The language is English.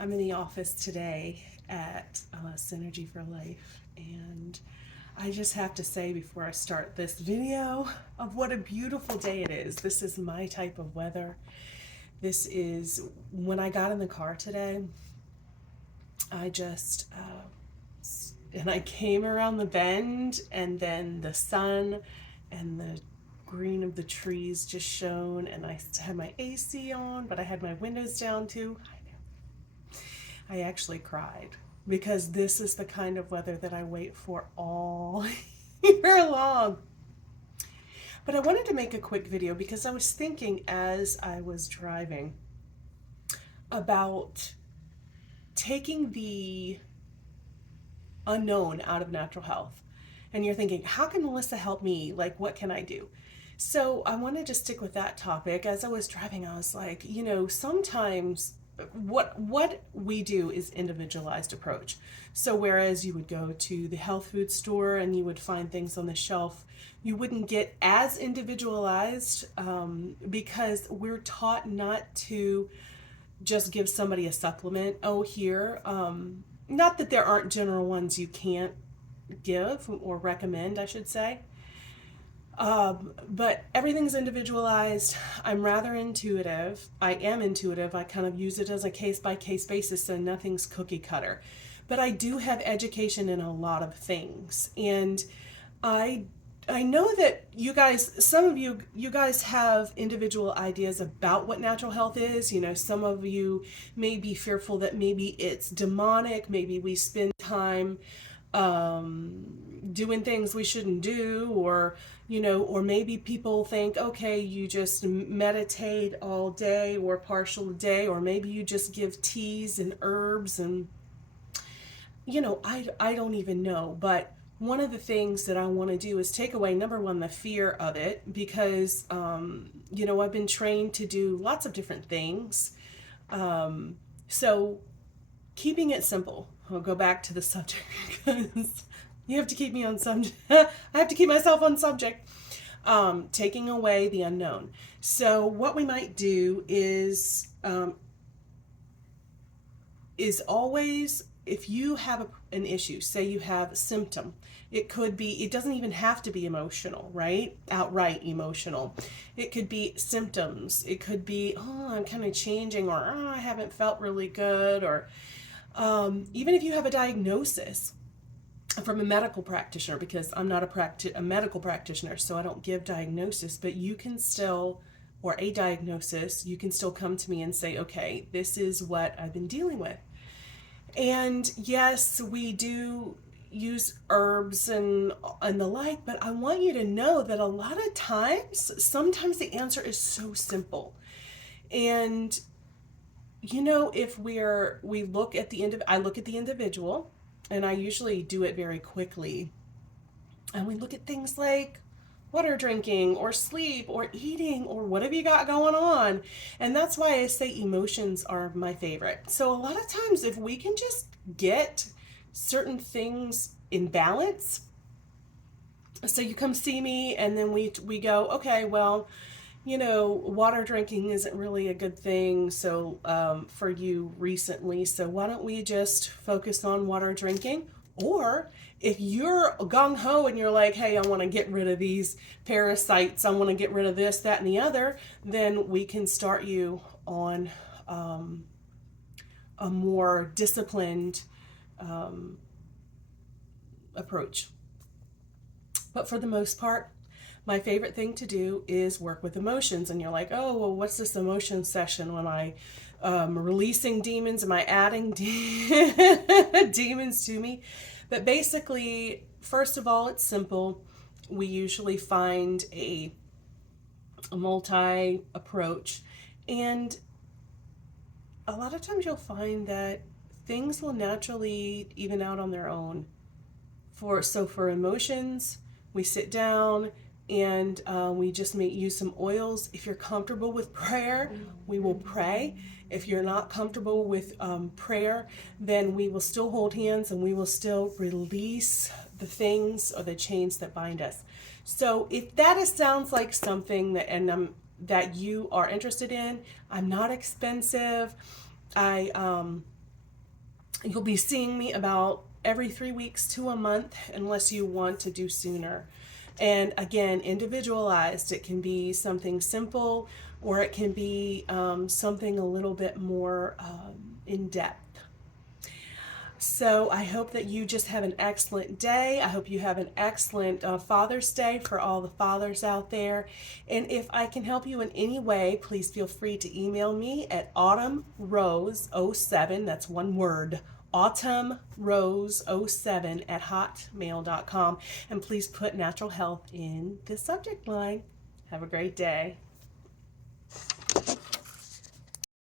I'm in the office today at Synergy for Life, and I just have to say before I start this video of what a beautiful day it is. This is my type of weather. This is when I got in the car today. I just and I came around the bend, and then the sun and the green of the trees just shone, and I had my AC on, but I had my windows down too. I actually cried because this is the kind of weather that I wait for all year long. But I wanted to make a quick video because I was thinking as I was driving about taking the unknown out of natural health. And you're thinking, how can Melissa help me? Like, what can I do? So I wanted to stick with that topic. As I was driving, I was like, sometimes what we do is individualized approach. So whereas you would go to the health food store and you would find things on the shelf, you wouldn't get as individualized because we're taught not to just give somebody a supplement. Oh, here, not that there aren't general ones you can't give or recommend, I should say. But everything's individualized. I'm rather intuitive. I am intuitive. I kind of use it as a case by case basis, so nothing's cookie cutter. But I do have education in a lot of things. And I know that you guys, some of you guys have individual ideas about what natural health is. Some of you may be fearful that maybe it's demonic. Maybe we spend time doing things we shouldn't do, or maybe people think, okay, you just meditate all day or partial day, or maybe you just give teas and herbs, and I don't even know. But one of the things that I want to do is take away, number one, the fear of it, because I've been trained to do lots of different things. So keeping it simple. I'll go back to the subject because you have to keep me on subject. I have to keep myself on subject. Taking away the unknown. So what we might do is always, if you have an issue, say you have a symptom, it doesn't even have to be emotional, right? Outright emotional. It could be symptoms. It could be, oh, I'm kind of changing, or oh, I haven't felt really good, or even if you have a diagnosis from a medical practitioner, because I'm not a medical practitioner, so I don't give diagnosis, but you can still, or a diagnosis, you can still come to me and say, okay, this is what I've been dealing with. And yes, we do use herbs and the like, but I want you to know that a lot of times, sometimes the answer is so simple. And if we look at I look at the individual, and I usually do it very quickly, and we look at things like water drinking or sleep or eating or whatever you got going on. And that's why I say emotions are my favorite. So a lot of times, if we can just get certain things in balance, so you come see me and then we go, okay, well, water drinking isn't really a good thing for you recently, so why don't we just focus on water drinking? Or if you're gung-ho and you're like, hey, I want to get rid of these parasites, I want to get rid of this, that, and the other, then we can start you on a more disciplined approach. But for the most part, my favorite thing to do is work with emotions. And you're like, oh, well, what's this emotion session? When I releasing demons? Am I adding demons to me? But basically, first of all, it's simple. We usually find a multi approach. And a lot of times you'll find that things will naturally even out on their own. For emotions, we sit down and we just may use some oils. If you're comfortable with prayer, we will pray. If you're not comfortable with prayer, then we will still hold hands and we will still release the things or the chains that bind us. So if sounds like something that you are interested in, I'm not expensive. You'll be seeing me about every 3 weeks to a month unless you want to do sooner. And again, individualized. It can be something simple or it can be something a little bit more in depth. So I hope that you just have an excellent day. I hope you have an excellent Father's Day for all the fathers out there. And if I can help you in any way, please feel free to email me at autumnrose07, that's one word, autumnrose07 at hotmail.com. And please put natural health in the subject line. Have a great day.